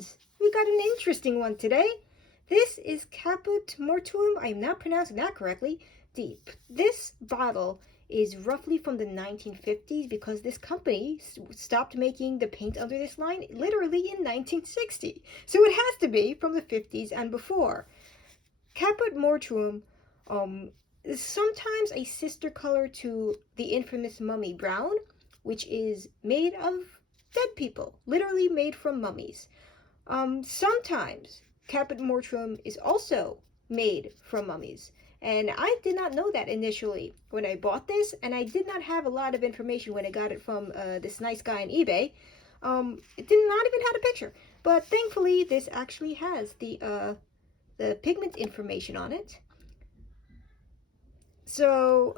friends, we got an interesting one today. This is Caput Mortuum, I'm not pronouncing that correctly, deep. This bottle is roughly from the 1950s because this company stopped making the paint under this line literally in 1960. So it has to be from the 50s and before. Caput Mortuum is sometimes a sister color to the infamous mummy brown, which is made of dead people, literally made from mummies. Sometimes Caput Mortuum is also made from mummies. And I did not know that initially when I bought this, and I did not have a lot of information when I got it from this nice guy on eBay. It did not even have a picture, but thankfully this actually has the pigment information on it. So,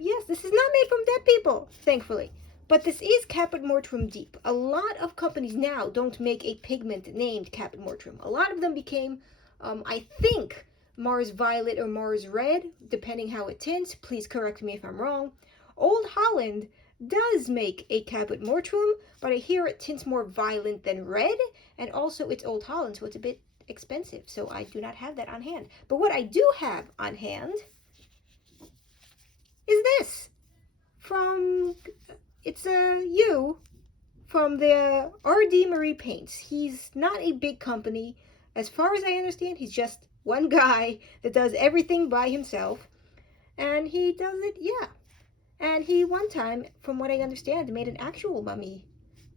yes, this is not made from dead people, thankfully. But this is Caput Mortuum Deep. A lot of companies now don't make a pigment named Caput Mortuum. A lot of them became, I think, Mars Violet or Mars Red, depending how it tints. Please correct me if I'm wrong. Old Holland does make a Caput Mortuum, but I hear it tints more violent than red, and also it's Old Holland, so it's a bit expensive, so I do not have that on hand. But what I do have on hand is this from... It's a U from the R.D. Marie Paints. He's not a big company. As far as I understand, he's just one guy that does everything by himself. And he does it, yeah. And he, one time, from what I understand, made an actual mummy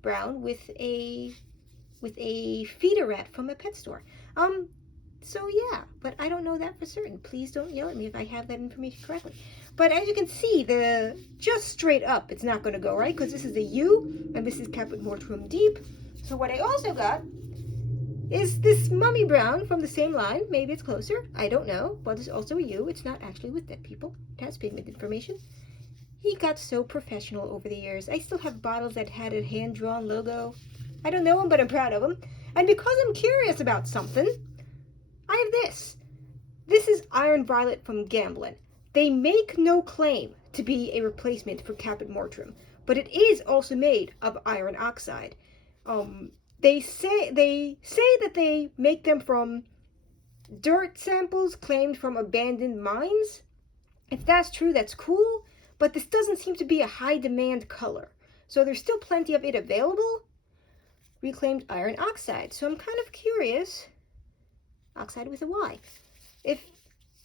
brown with a feeder rat from a pet store. So yeah, but I don't know that for certain. Please don't yell at me if I have that information correctly. But as you can see, just straight up, it's not going to go, right? Because this is a U, and this is Caput Mortuum Deep. So what I also got is this mummy brown from the same line. Maybe it's closer. I don't know. But it's also a U. It's not actually with dead people. It has pigment information. He got so professional over the years. I still have bottles that had a hand-drawn logo. I don't know him, but I'm proud of him. And because I'm curious about something, I have this. This is Iron Violet from Gamblin. They make no claim to be a replacement for Caput Mortuum, but it is also made of iron oxide. They say that they make them from dirt samples claimed from abandoned mines. If that's true, that's cool, but this doesn't seem to be a high demand color. So there's still plenty of it available. Reclaimed iron oxide. So I'm kind of curious. Oxide with a Y. If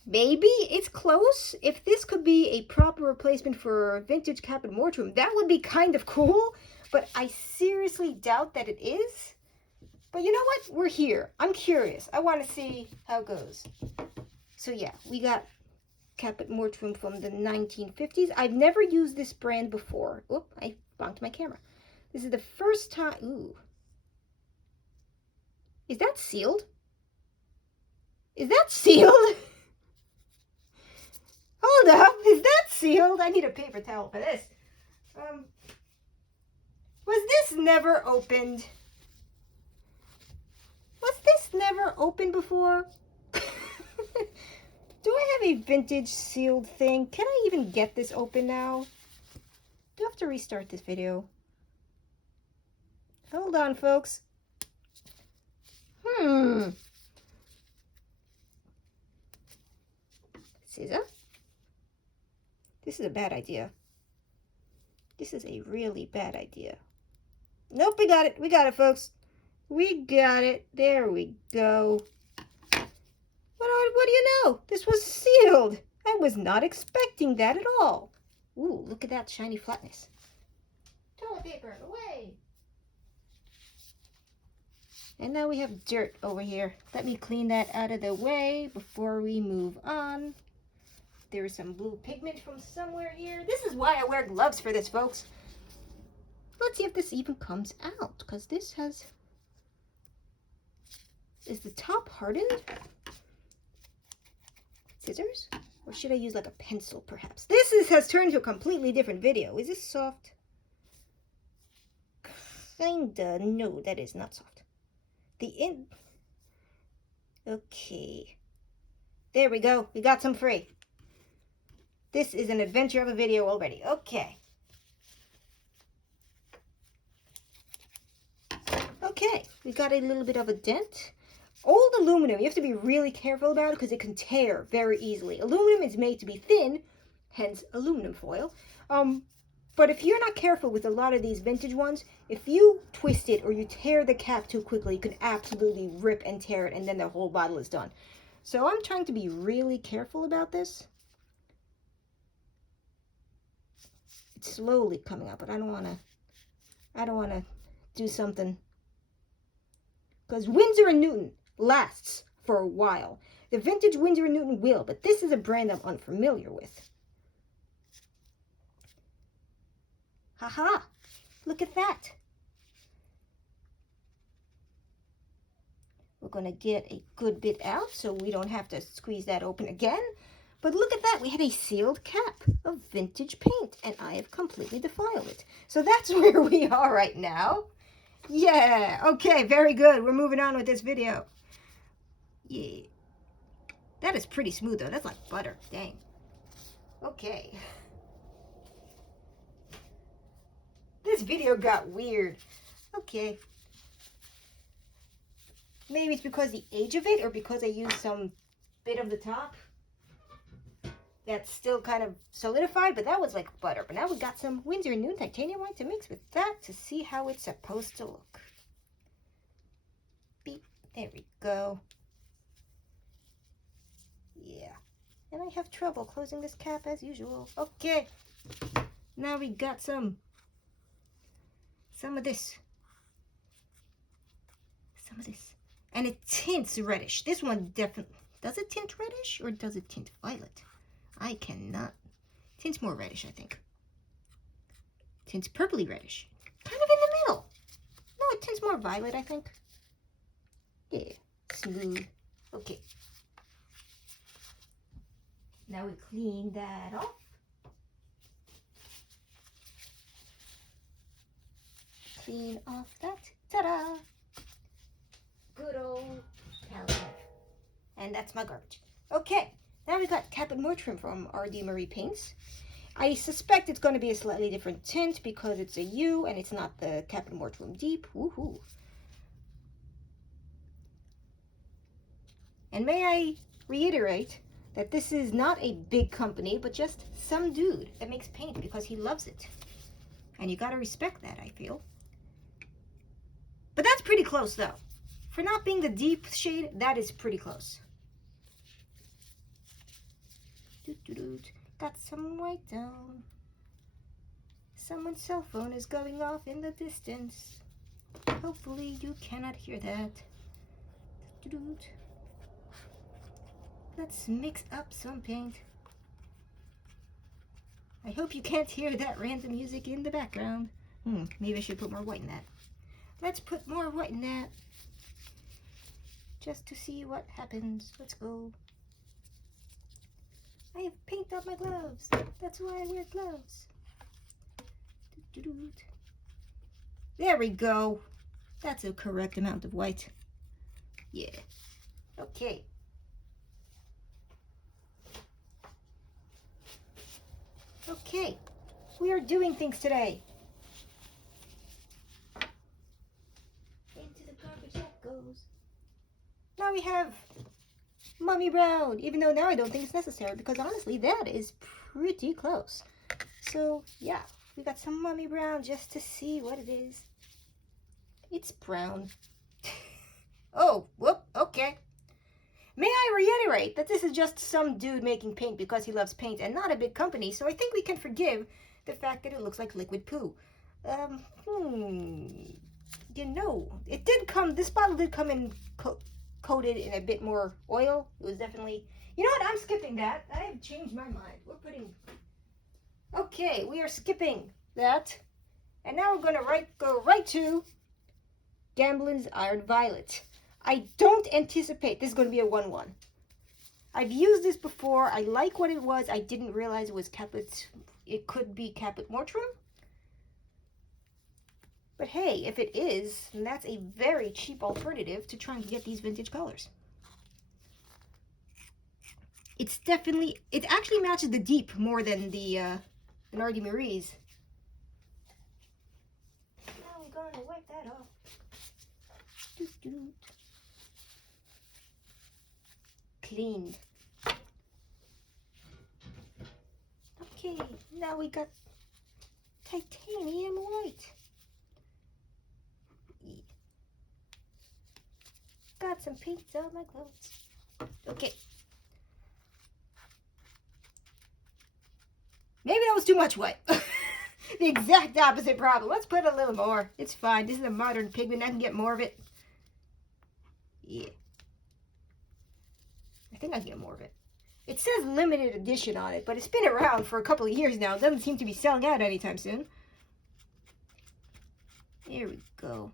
maybe it's close. If this could be a proper replacement for vintage Caput Mortuum, that would be kind of cool. But I seriously doubt that it is. But you know what? We're here. I'm curious. I want to see how it goes. So yeah, we got Caput Mortuum from the 1950s. I've never used this brand before. Oop, I bonked my camera. This is the first time. Ooh. Is that sealed? Is that sealed? Hold up, is that sealed? I need a paper towel for this. Was this never opened? Was this never opened before? Do I have a vintage sealed thing? Can I even get this open now? Do I have to restart this video? Hold on, folks. Scissor? This is a bad idea. This is a really bad idea. Nope, we got it. We got it, folks. We got it. There we go. What do you know? This was sealed. I was not expecting that at all. Ooh, look at that shiny flatness. Toilet paper, away. And now we have dirt over here. Let me clean that out of the way before we move on. There is some blue pigment from somewhere here. This is why I wear gloves for this, folks. Let's see if this even comes out, because this has... Is the top hardened? Scissors? Or should I use like a pencil, perhaps? Has turned to a completely different video. Is this soft? Kinda. No, that is not soft. Okay. There we go. We got some free. This is an adventure of a video already. Okay. Okay, we got a little bit of a dent. Old aluminum, you have to be really careful about it because it can tear very easily. Aluminum is made to be thin, hence aluminum foil. But if you're not careful with a lot of these vintage ones, if you twist it or you tear the cap too quickly, you can absolutely rip and tear it, and then the whole bottle is done. So I'm trying to be really careful about this. It's slowly coming up, but I don't want to do something, because Winsor & Newton lasts for a while. The vintage Winsor & Newton will, but this is a brand I'm unfamiliar with. Haha, look at that. We're going to get a good bit out so we don't have to squeeze that open again. But look at that, we had a sealed cap of vintage paint, and I have completely defiled it. So that's where we are right now. Yeah, okay, very good. We're moving on with this video. Yeah. That is pretty smooth though. That's like butter. Dang. Okay. This video got weird. Okay. Maybe it's because the age of it or because I used some bit of the top that's still kind of solidified, but that was like butter. But now we got some Winsor & Newton titanium white to mix with that to see how it's supposed to look. Beep. There we go. Yeah. And I have trouble closing this cap as usual. Okay. Now we got some of this. Some of this. And it tints reddish. This one definitely, does it tint reddish or does it tint violet? I cannot. Tints more reddish, I think. Tints purpley reddish. Kind of in the middle. No, it tints more violet, I think. Yeah, smooth. Okay. Now we clean that off. Clean off that. Ta-da! Good old palette knife. And that's my garbage. Okay, now we got Caput Mortuum from R.D. Marie Paints. I suspect it's going to be a slightly different tint because it's a U and it's not the Caput Mortuum Deep. Woohoo! And may I reiterate that this is not a big company, but just some dude that makes paint because he loves it. And you gotta respect that, I feel. But that's pretty close, though. For not being the deep shade, that is pretty close. Got some white down. Someone's cell phone is going off in the distance. Hopefully you cannot hear that. Let's mix up some paint. I hope you can't hear that random music in the background. Maybe I should put more white in that. Let's put more white in that. Just to see what happens. Let's go. I have paint on my gloves. That's why I wear gloves. There we go. That's a correct amount of white. Yeah. Okay. Okay. We are doing things today. Into the garbage that goes. Now we have Mummy Brown, even though now I don't think it's necessary because honestly that is pretty close. So yeah, we got some Mummy Brown just to see what it is. It's brown. Oh, whoop, okay. May I reiterate that this is just some dude making paint because he loves paint and not a big company, so I think we can forgive the fact that it looks like liquid poo. You know, it did come, this bottle did come in coated in a bit more oil. It was definitely, you know what, I'm skipping that. I have changed my mind. We're putting, okay, we are skipping that. And now we're going to go right to Gamblin's Iron Violet. I don't anticipate this is going to be a 1-1. I've used this before. I like what it was. I didn't realize it was Caput. It could be Caput Mortuum. But hey, if it is, then that's a very cheap alternative to trying to get these vintage colors. It's definitely, it actually matches the deep more than the R.D. Marie's. Now I'm going to wipe that off. cleaned. Okay, now we got titanium white. Got some paint on my clothes. Okay. Maybe that was too much white. The exact opposite problem. Let's put a little more. It's fine. This is a modern pigment. I can get more of it. Yeah. I think I can get more of it. It says limited edition on it, but it's been around for a couple of years now. It doesn't seem to be selling out anytime soon. There we go.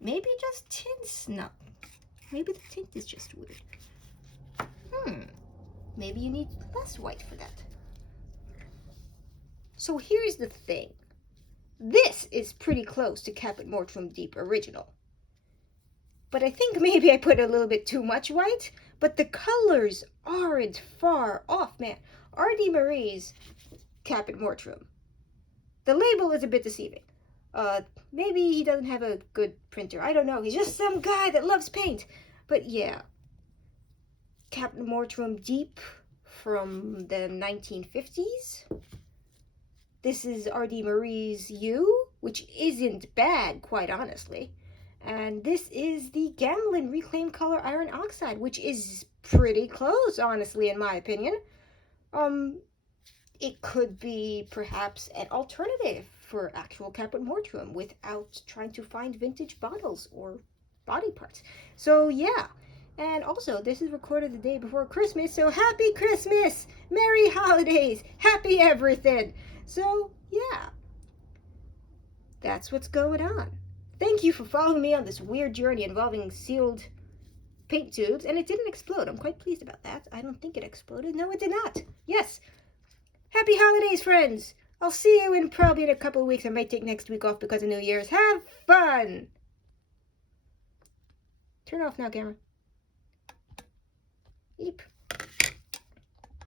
Maybe just tints? No. Maybe the tint is just weird. Maybe you need less white for that. So here's the thing. This is pretty close to Caput Mortuum Deep Original. But I think maybe I put a little bit too much white. But the colors aren't far off, man. R.D. Marie's Caput Mortuum. The label is a bit deceiving. Maybe he doesn't have a good printer. I don't know. He's just some guy that loves paint. But yeah. Caput Mortuum Deep from the 1950s. This is R.D. Marie's U, which isn't bad, quite honestly. And this is the Gamblin Reclaimed Color Iron Oxide, which is pretty close, honestly, in my opinion. It could be perhaps an alternative for actual Caput Mortuum without trying to find vintage bottles or body parts. So yeah. And also, this is recorded the day before Christmas, so happy Christmas! Merry holidays! Happy everything! So, yeah. That's what's going on. Thank you for following me on this weird journey involving sealed paint tubes, and it didn't explode. I'm quite pleased about that. I don't think it exploded. No, it did not. Yes. Happy holidays, friends! I'll see you in probably in a couple of weeks. I might take next week off because of New Year's. Have fun! Turn off now, camera. Eep.